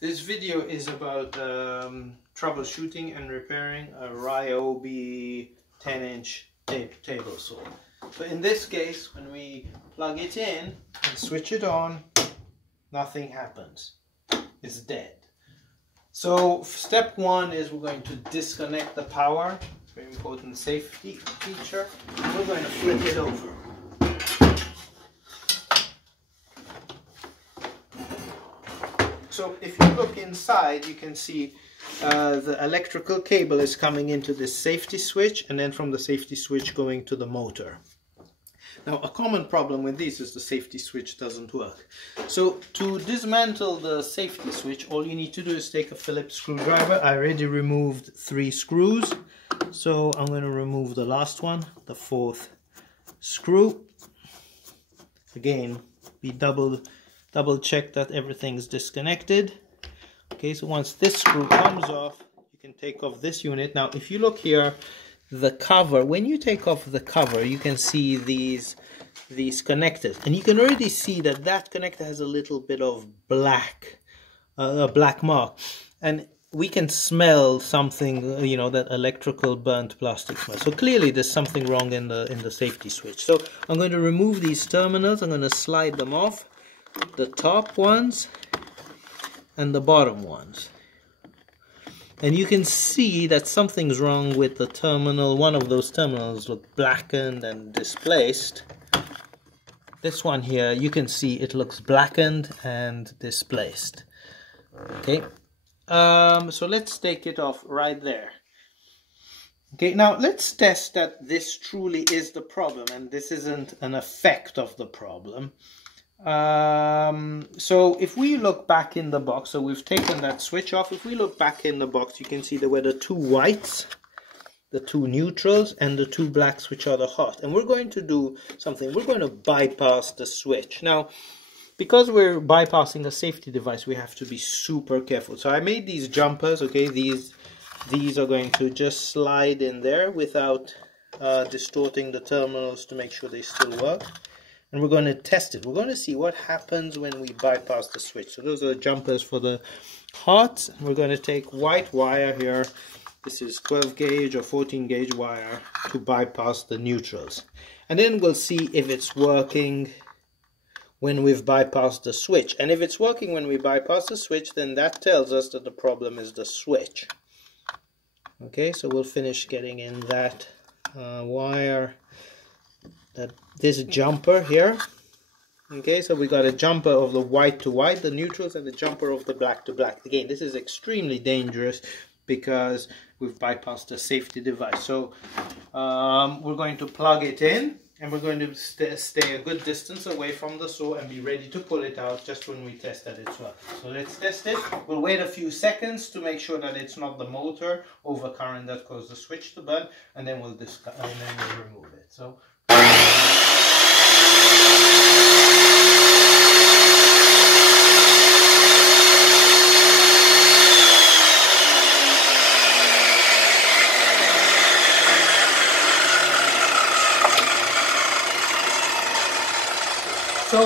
This video is about troubleshooting and repairing a Ryobi 10-inch table saw. So in this case, when we plug it in and switch it on, nothing happens. It's dead. So step one is we're going to disconnect the power. Very important safety feature. We're going to flip it over. So if you look inside, you can see the electrical cable is coming into this safety switch, and then from the safety switch going to the motor. Now, a common problem with these is the safety switch doesn't work. So to dismantle the safety switch, all you need to do is take a Phillips screwdriver. I already removed 3 screws, so I'm going to remove the last one, the 4th screw. Again, we double check that everything's disconnected. Okay, so once this screw comes off, you can take off this unit. Now if you look here, the cover, when you take off the cover, you can see these connectors, and you can already see that that connector has a little bit of black, a black mark, and we can smell something, you know, that electrical burnt plastic smell. So clearly there's something wrong in the safety switch. So I'm going to remove these terminals. I'm going to slide them off, the top ones and the bottom ones, and you can see that something's wrong with the terminal. One of those terminals look blackened and displaced. This one here, you can see it looks blackened and displaced. Okay, so let's take it off right there. Okay, now let's test that this truly is the problem and this isn't an effect of the problem. So if we look back in the box, so we've taken that switch off. If we look back in the box, you can see there were the 2 whites, the 2 neutrals, and the 2 blacks, which are the hot. And we're going to do something. We're going to bypass the switch. Now, because we're bypassing a safety device, we have to be super careful. So I made these jumpers. Okay, these are going to just slide in there without distorting the terminals to make sure they still work. And we're going to test it. We're going to see what happens when we bypass the switch. So those are the jumpers for the hots. We're going to take white wire here. This is 12 gauge or 14 gauge wire to bypass the neutrals. And then we'll see if it's working when we've bypassed the switch. And if it's working when we bypass the switch, then that tells us that the problem is the switch. Okay, so we'll finish getting in that wire. This jumper here. Okay, so we got a jumper of the white to white, the neutrals, and the jumper of the black to black. Again, this is extremely dangerous because we've bypassed a safety device. So we're going to plug it in, and we're going to stay a good distance away from the saw and be ready to pull it out just when we test that it's working. So let's test it. We'll wait a few seconds to make sure that it's not the motor overcurrent that caused the switch to burn, and then we'll remove it. So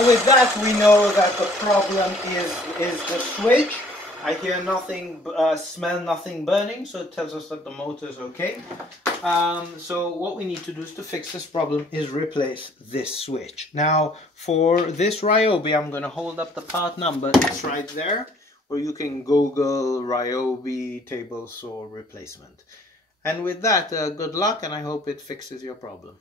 with that, we know that the problem is the switch. I hear nothing, smell nothing burning, so it tells us that the motor is okay. So what we need to do is to fix this problem is replace this switch. Now for this Ryobi, I'm going to hold up the part number. It's right there, or you can Google Ryobi Table Saw replacement. And with that, good luck, and I hope it fixes your problem.